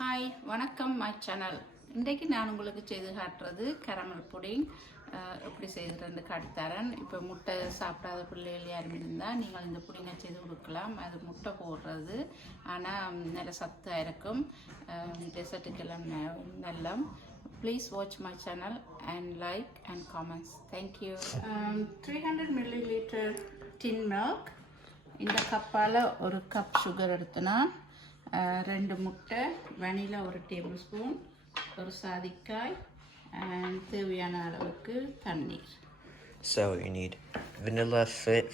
ஹாய் வணக்கம் my channel. இன்றைக்கு நான் உங்களுக்கு செய்து காட்டுறது கேரமல் புடிங். எப்படி செய்கிறேன்னு காட்டித்தரேன். இப்போ முட்டை சாப்பிடாத பிள்ளைகள் யாரும் இருந்தால் நீங்கள் இந்த புடிங்கை செய்து கொடுக்கலாம். அது முட்டை போடுறது, ஆனால் நல்ல சத்தாக இருக்கும். டெசர்ட்டுக்கெல்லாம் நல்லா. Please watch my channel and like and comments. Thank you. 300 milliliter tin milk. இந்த கப்பால் ஒரு கப் சுகர் எடுத்தனா, 2 முட்டை, வெனிலா 1 டேபிள் ஸ்பூன், ஒரு சாதிக்காய், தேவையான அளவுக்கு தண்ணீர். So you need vanilla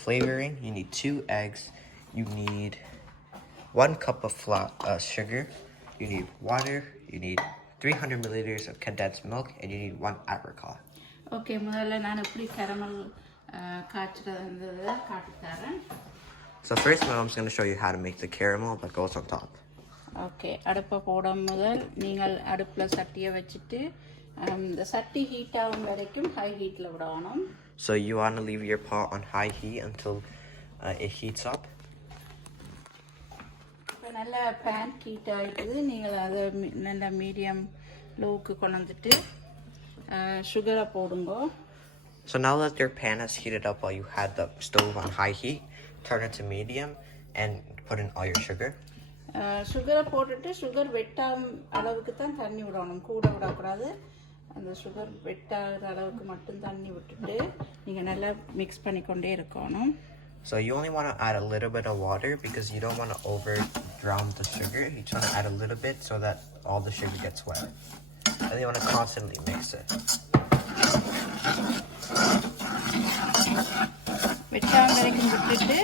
flavoring, you need 2 eggs, you need 1 cup of sugar, you need water, you need 300 milliliters of condensed milk, and you need 1 apricot. Okay, முதல்ல நான் எப்படி கேரமல் காய்ச்சறதுன்றதை காட்டித்தரேன். So first, Mom's going to show you how to make the caramel that goes on top. Okay, அடுப்பை போடும் முதல் நீங்கள் அடுப்பில் சட்டியை வச்சுட்டு இந்த சட்டி ஹீட் ஆகும் வரைக்கும் ஹை ஹீட்டில் விடணும். So you want to leave your pot on high heat until it heats up. இப்போ நல்லா பேன் ஹீட் ஆகிட்டுது. நீங்கள் அதை நல்லா மீடியம் லோவுக்கு கொண்டு வந்துட்டு சுகரை போடுங்க. So now that your pan has heated up while you had the stove on high heat, turn it to medium and put in all your sugar. சுகரை போட்டுட்டு சுகர் வெட்டாகும் அளவுக்கு தான் தண்ணி விடணும், கூட விடக்கூடாது. அந்த சுகர் வெட்டாகிற அளவுக்கு மட்டும் தண்ணி விட்டுட்டு நீங்கள் நல்லா மிக்ஸ் பண்ணிக்கொண்டே இருக்கணும். So you only want to add a little bit of water because you don't want to over drown the sugar. You just want to add a little bit so that all the sugar gets wet. And you want to constantly mix it. வெட்டாகும் வரைக்கும் விட்டுட்டு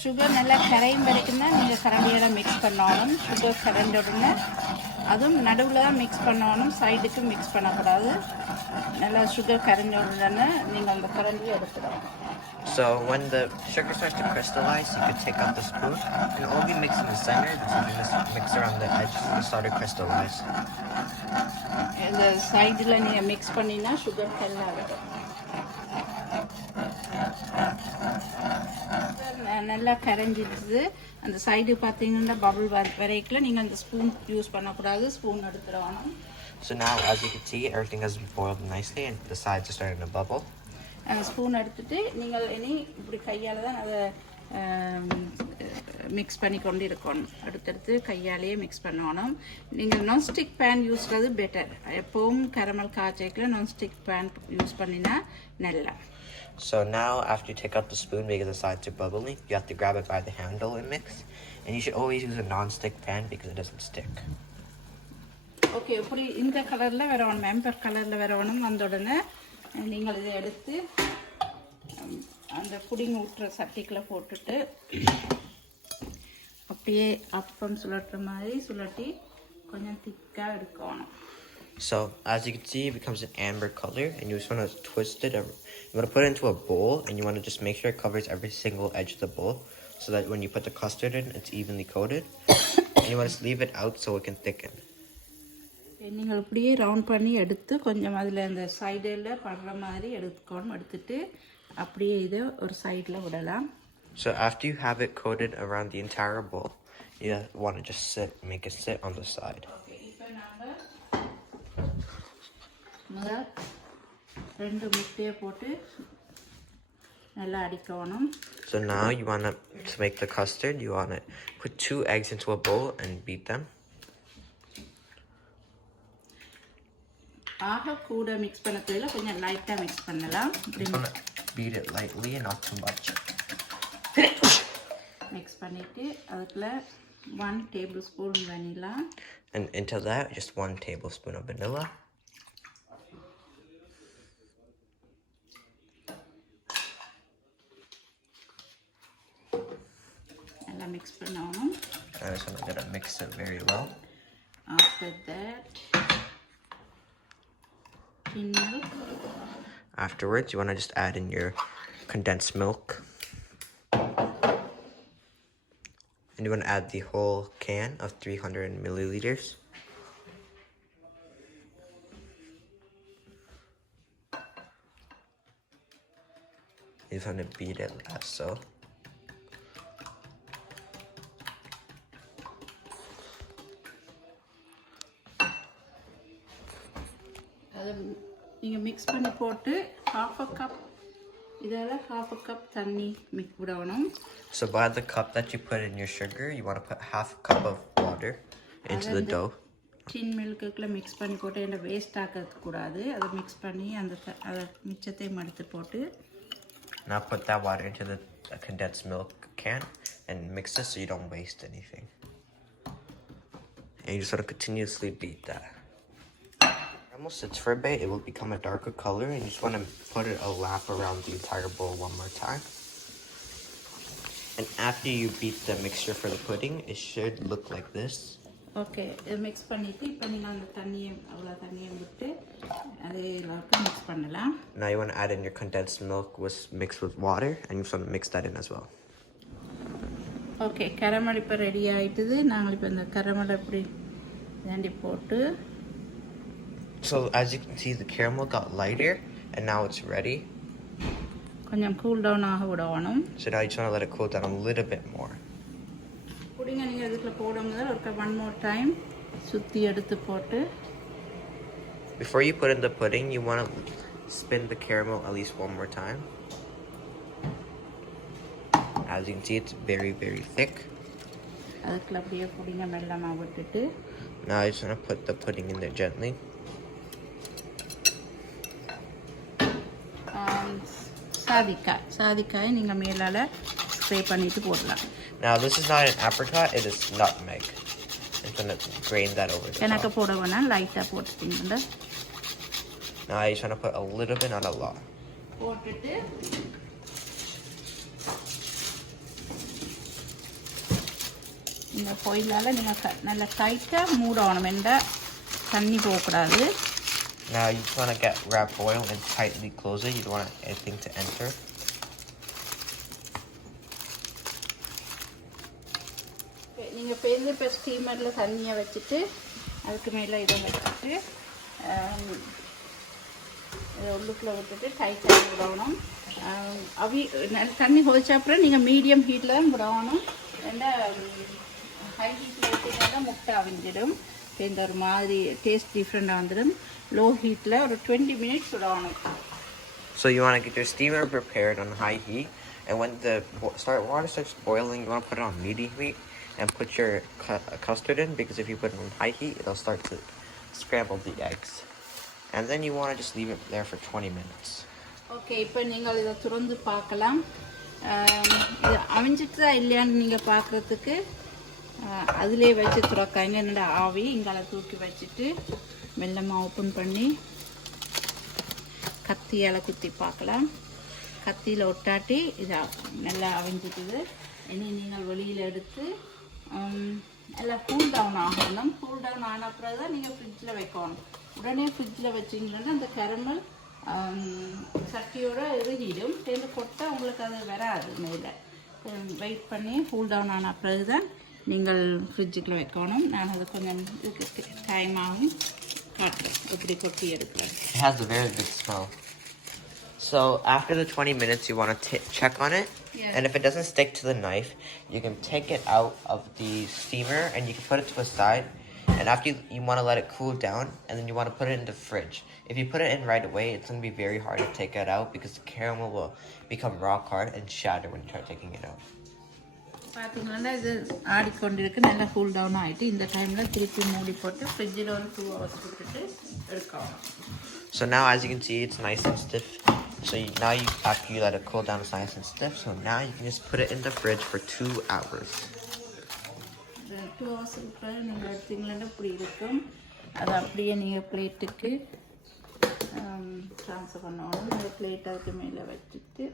சுகர் நல்லா கரையும் வரைக்கும் தான் நீங்கள் கரண்டியோட மிக்ஸ் பண்ணணும். சுகர் கரைஞ்ச உடனே அதுவும் நடுவில் தான் மிக்ஸ் பண்ணணும், சைடுக்கு மிக்ஸ் பண்ணக்கூடாது. நல்லா சுகர் கரைஞ்ச உடனே நீங்கள் அந்த கரண்டியை எடுத்துடணும். So when the sugar starts to crystallize, you can take out the spoon and only mix in the center, so you can just mix around the edge to start to crystallize. இந்த சைடில் நீங்கள் மிக்ஸ் பண்ணினா சுகர் கல்லாகிடும். நல்லா கரைஞ்சிடுது. அந்த சைடு பார்த்தீங்கன்னா பபுள் வரைக்கும் நீங்கள் அந்த ஸ்பூன் யூஸ் பண்ணக்கூடாது, ஸ்பூன் எடுத்துடணும். So now, as you can see, everything has boiled nicely and the sides are starting to bubble. அந்த ஸ்பூன் எடுத்துட்டு நீங்கள் இனி இப்படி கையால் தான் அதை மிக்ஸ் பண்ணி கொண்டு இருக்கணும். அடுத்தடுத்து கையாலேயே மிக்ஸ் பண்ணணும். நீங்கள் நான்ஸ்டிக் பேன் யூஸ் பண்ணுறது பெட்டர். எப்பவும் கேரமல் காய்ச்சிக்கல நான்ஸ்டிக் பேன் யூஸ் பண்ணினா நல்லா. So now, after you take out the spoon because the sides are bubbling, you have to grab it by the handle and mix. And you should always use a non-stick pan because it doesn't stick. Okay, இப்படி இந்த கலரில் வரணும், மெம்பர் கலரில் வரணும். வந்த உடனே நீங்கள் இதை எடுத்து அந்த புடிங் ஊட்டுற சட்டிக்குள்ளே போட்டுட்டு அப்படியே அப்பம் சுழட்டுற மாதிரி சுழட்டி கொஞ்சம் திக்காக எடுக்கணும். So as you can see, it becomes an amber color, and you just want to twist it. You want to put it into a bowl, and you want to just make sure it covers every single edge of the bowl, so that when you put the custard in, it's evenly coated. And you want to leave it out so it can thicken. நீங்கள் இப்படியே ரவுண்ட் பண்ணி எடுத்து கொஞ்சம் அதில் அந்த சைடில் படுற மாதிரி எடுத்துட்டு அப்படியே இதை ஒரு சைடில் விடலாம். So after you have it coated around the entire bowl, you want to just make it sit on the side. இப்போ நாங்கள் முதல் 2 முட்டையை போட்டு நல்லா அடிக்கணும். So now you want to make the custard, you want to put 2 eggs into a bowl and beat them. ஆக கூட மிக்ஸ் பண்ண தேவையில்ல, கொஞ்சம் லைட்டாக மிக்ஸ் பண்ணலாம். Beat it lightly and not too much. Mix பண்ணிவிட்டு அதுக்குள்ள 1 tablespoon vanilla. And into that, just 1 tablespoon of vanilla. நல்லா மிக்ஸ் பண்ணணும். I just want to mix it very well. After that, milk. Afterwards, you want to just add in your condensed milk. And you want to add the whole can of 300 milliliters. You just want to beat it like so. அதை நீங்கள் மிக்ஸ் பண்ணி போட்டு half a cup இதால் half a cup தண்ணி மிக்ஸ் விடணும். So by the cup that you put in your sugar, you want to put half a cup of water into the dough. Tin மில்க்குள்ள mix பண்ணி போட்டு என்ன வேஸ்ட் ஆக்கக்கூடாது. அதை மிக்ஸ் பண்ணி அதை மிச்சத்தையும் எடுத்து போட்டு Now put that water into the condensed milk can and mix it so you don't waste anything. And you just want to continuously beat that. Almost sits for a bit, it will become a darker color, and you just want to put it a lap around the entire bowl one more time. And after you beat the mixture for the pudding, it should look like this. Okay இது மிக்ஸ் பண்ணிவிட்டு இப்போ நீங்கள் அந்த தண்ணியை அவ்வளோ தண்ணியை விட்டு அதை எல்லாருக்கும் மிக்ஸ் பண்ணலாம். Now you want to add in your condensed milk mixed with water, and you just want to mix that in as well. Okay caramel இப்போ ரெடி ஆகிட்டுது. நாங்கள் இப்போ இந்த கரமலை இப்படி தாண்டி போட்டு So as you can see, the caramel got lighter, and now it's ready. கொஞ்சம் கூல் டவுன் ஆக விடணும். So now you just want to let it cool down a little bit more. புடிங்க நீங்கள் இதுக்குள்ள போடும் போது ஒரு ஒன் மோர் டைம் சுற்றி எடுத்து போட்டு Before you put in the pudding, you want to spin the caramel at least one more time. As you can see, it's very, very thick. அதுக்குள்ள அப்படியே புடிங்க மெல்லமாக விட்டுட்டு Now I just want to put the pudding in there gently. சாதிக்காய் நீங்கள் மேலால் ஸ்ப்ரே பண்ணிட்டு போடலாம். Now this is not an apricot, it is nutmeg. I'm going to grain that over the எனக்கு top. போட வேணாம் லைட்டாக போட்டுட்டீங்கன்னா Now I just want to put a little bit, not a lot. போட்டுட்டு இந்த பொயிலால் நீங்கள் நல்லா டைட்டாக மூடணும் என்றால் தண்ணி போகக்கூடாது. Now you just want to wrap foil and tightly close it. You don't want anything to enter. நீங்கள் பேருந்து இப்போ ஸ்டீமரில் தண்ணியை வச்சுட்டு அதுக்கு மேலே இதை வச்சுட்டு இதை உள்ளுக்குள்ளே விட்டுட்டு டைட்டாக விடணும். தண்ணி கொதிச்ச அப்புறம் நீங்கள் மீடியம் ஹீட்டில் தான் விடணும். ஏன்னா ஹை ஹீட்டில் வச்சுட்டா முட்டை அவிஞ்சிடும். இப்போ இந்த ஒரு மாதிரி டேஸ்ட் டிஃப்ரெண்டாக வந்துடும். லோ ஹீட்டில் ஒரு 20 minutes விடணும். So you want to get your steamer prepared on high heat, and when the water starts boiling, you want to put it on medium heat and put your custard in, because if you put it on high heat, it'll start to scramble the eggs. And then you want to just leave it there for 20 minutes. Okay இப்போ நீங்கள் இதை திறந்து பார்க்கலாம். இது அவிஞ்சிட்டா இல்லையான்னு நீங்கள் பார்க்குறதுக்கு அதிலே வச்சு துறக்காங்க. என்னடா ஆவி இங்கால தூக்கி வச்சுட்டு மெல்லமாக ஓப்பன் பண்ணி கத்தியால் குத்தி பார்க்கலாம். கத்தியில் ஒட்டாட்டி இது நல்லா அவிஞ்சிட்டுது. இனி நீங்கள் வெளியில் எடுத்து நல்லா கூல் டவுன் ஆகணும். கூல் டவுன் ஆன அப்புறம் தான் நீங்கள் ஃப்ரிட்ஜில் வைக்கணும். உடனே ஃப்ரிட்ஜில் வச்சிங்கன்னா அந்த கரமல் சட்டியோட இறுகிடும். சேர்ந்து கொட்டை உங்களுக்கு அது வராது. மேலே வெயிட் பண்ணி கூல் டவுன் ஆன பிறகு தான் நீங்கள் ஃப்ரிட்ஜுக்குள்ளே வைக்கணும். நான் அது கொஞ்சம் இதுக்கு டைம் ஆகும் காட்டுறேன் எப்படி கொட்டி எடுக்கலாம். It has a very good smell. So after the 20 minutes, you want to check on it. Yes. And if it doesn't stick to the knife, you can take it out of the steamer and you can put it to a side. And after you want to let it cool down, and then you want to put it in the fridge. If you put it in right away, it's going to be very hard to take it out because the caramel will become rock hard and shatter when you try taking it out. பார்த்தீங்கன்னா இது ஆடிக்கொண்டிருக்கு. நல்லா cool down ஆகிட்டு இந்த டைமில் திருப்பி மூடி போட்டு ஃப்ரிட்ஜில் ஒரு 2 hours விட்டுட்டு எடுக்கலாம். So now as you can see, it's nice and stiff. So after you let it cool down, it's nice and stiff. So now you can just put it in the fridge for 2 hours. 2 hours நீங்கள் எடுத்தீங்கன்னா இப்படி இருக்கும். அதை அப்படியே நீங்கள் பிளேட்டுக்கு ட்ரான்ஸ்ஃபர் பண்ணணும். இந்த பிளேட் அதுக்கு மேலே வச்சுட்டு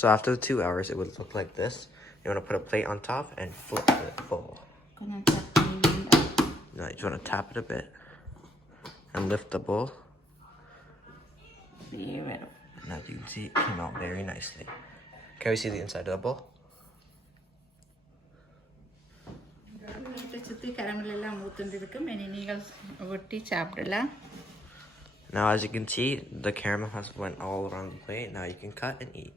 So after the 2 hours, it would look like this. You want to put a plate on top and flip the bowl. கொஞ்சம் தண்ணி Now you just want to tap it a bit and lift the bowl. அப்படியே வரும். And as you can see, it came out very nicely. Can we see the inside of the bowl? வீட்டை சுற்றி கரமல் எல்லாம் ஊற்றுண்டு இருக்கும். இனி நீங்கள் வெட்டி சாப்பிடலாம். Now as you can see, the caramel has went all around the plate. Now you can cut and eat.